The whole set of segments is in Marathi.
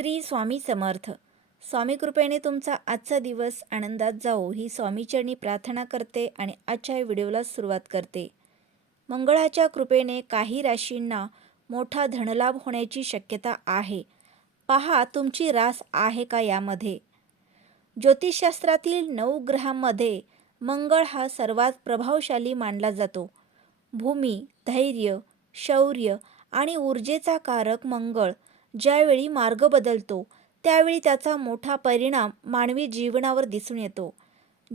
श्री स्वामी समर्थ. स्वामी कृपेने तुमचा आजचा दिवस आनंदात जाओ ही स्वामीचरणी प्रार्थना करते आणि आजच्या व्हिडिओला सुरुवात करते. मंगळाच्या कृपेने काही राशींना मोठा धनलाभ होण्याची शक्यता आहे. पहा तुमची रास आहे का यामध्ये? ज्योतिषशास्त्रातील नऊ ग्रहांमध्ये मंगळ हा सर्वात प्रभावशाली मानला जातो. भूमी धैर्य शौर्य आणि ऊर्जेचा कारक मंगळ ज्यावेळी मार्ग बदलतो त्यावेळी त्याचा मोठा परिणाम मानवी जीवनावर दिसून येतो.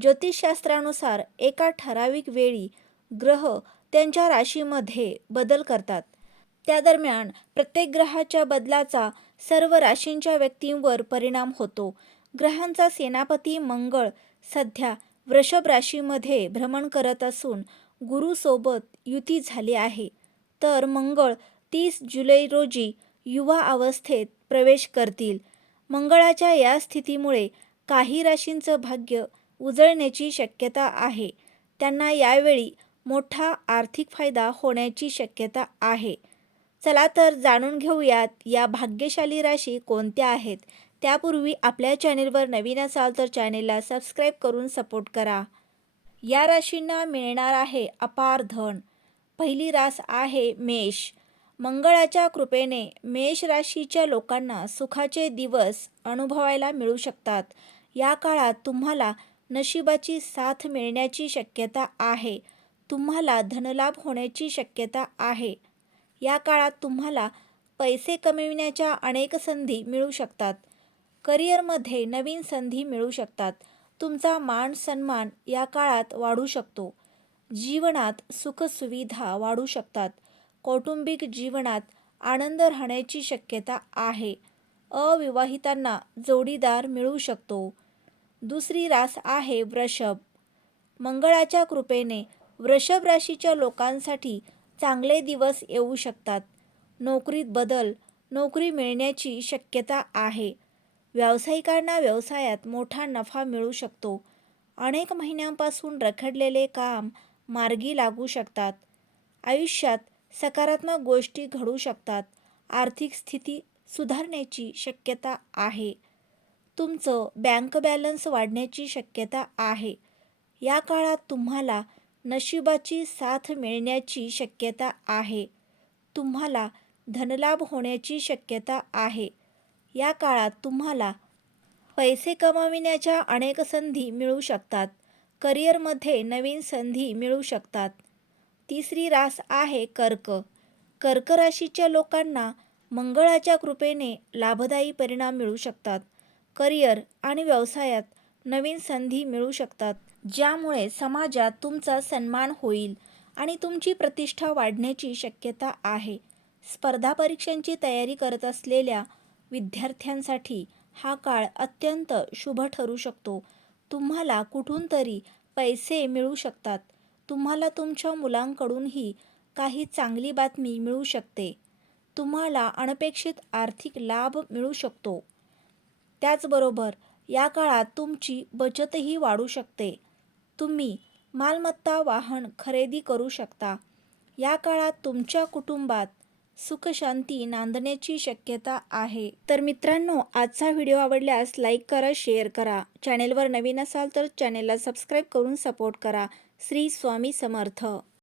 ज्योतिषशास्त्रानुसार एका ठराविक वेळी ग्रह त्यांच्या राशीमध्ये बदल करतात. त्या दरम्यान प्रत्येक ग्रहाच्या बदलाचा सर्व राशींच्या व्यक्तींवर परिणाम होतो. ग्रहांचा सेनापती मंगळ सध्या वृषभ राशीमध्ये भ्रमण करत असून गुरुसोबत युती झाली आहे. तर मंगळ तीस जुलै रोजी युवा अवस्थेत प्रवेश करतील. मंगळाच्या या स्थितीमुळे काही राशींचं भाग्य उजळण्याची शक्यता आहे. त्यांना यावेळी मोठा आर्थिक फायदा होण्याची शक्यता आहे. चला तर जाणून घेऊयात या भाग्यशाली राशी कोणत्या आहेत? त्यापूर्वी आपल्या चॅनेलवर नवीन असाल तर चॅनेलला सबस्क्राईब करून सपोर्ट करा. या राशींना मिळणार आहे अपार धन. पहिली रास आहे मेष. मंगळाच्या कृपेने मेष राशीच्या लोकांना सुखाचे दिवस अनुभवायला मिळू शकतात. या काळात तुम्हाला नशिबाची साथ मिळण्याची शक्यता आहे. तुम्हाला धनलाभ होण्याची शक्यता आहे. या काळात तुम्हाला पैसे कमविण्याच्या अनेक संधी मिळू शकतात. करिअरमध्ये नवीन संधी मिळू शकतात. तुमचा मान सन्मान या काळात वाढू शकतो. जीवनात सुखसुविधा वाढू शकतात. कौटुंबिक जीवनात आनंद राहण्याची शक्यता आहे. अविवाहितांना जोडीदार मिळू शकतो. दुसरी रास आहे वृषभ. मंगळाच्या कृपेने वृषभ राशीच्या लोकांसाठी चांगले दिवस येऊ शकतात. नोकरीत बदल नोकरी मिळण्याची शक्यता आहे. व्यावसायिकांना व्यवसायात मोठा नफा मिळू शकतो. अनेक महिन्यांपासून रखडलेले काम मार्गी लागू शकतात. आयुष्यात सकारात्मक गोष्टी घडू शकतात. आर्थिक स्थिती सुधारण्याची शक्यता आहे. तुमचं बँक बॅलन्स वाढण्याची शक्यता आहे. या काळात तुम्हाला नशिबाची साथ मिळण्याची शक्यता आहे. तुम्हाला धनलाभ होण्याची शक्यता आहे. या काळात तुम्हाला पैसे कमाविण्याच्या अनेक संधी मिळू शकतात. करिअरमध्ये नवीन संधी मिळू शकतात. तिसरी रास आहे कर्क. कर्क राशीच्या लोकांना मंगळाच्या कृपेने लाभदायी परिणाम मिळू शकतात. करिअर आणि व्यवसायात नवीन संधी मिळू शकतात ज्यामुळे समाजात तुमचा सन्मान होईल आणि तुमची प्रतिष्ठा वाढण्याची शक्यता आहे. स्पर्धा परीक्षांची तयारी करत असलेल्या विद्यार्थ्यांसाठी हा काळ अत्यंत शुभ ठरू शकतो. तुम्हाला कुठून तरी पैसे मिळू शकतात. तुम्हाला तुमच्या मुलांकडूनही काही चांगली बातमी मिळू शकते. तुम्हाला अनपेक्षित आर्थिक लाभ मिळू शकतो. त्याचबरोबर या काळात तुमची बचतही वाढू शकते. तुम्ही मालमत्ता वाहन खरेदी करू शकता. या काळात तुमच्या कुटुंबात सुखशांती नांदण्याची शक्यता आहे. तर मित्रांनो आजचा व्हिडिओ आवडल्यास लाईक करा शेअर करा. चॅनेलवर नवीन असाल तर चॅनेलला सबस्क्राईब करून सपोर्ट करा. श्री स्वामी समर्थ.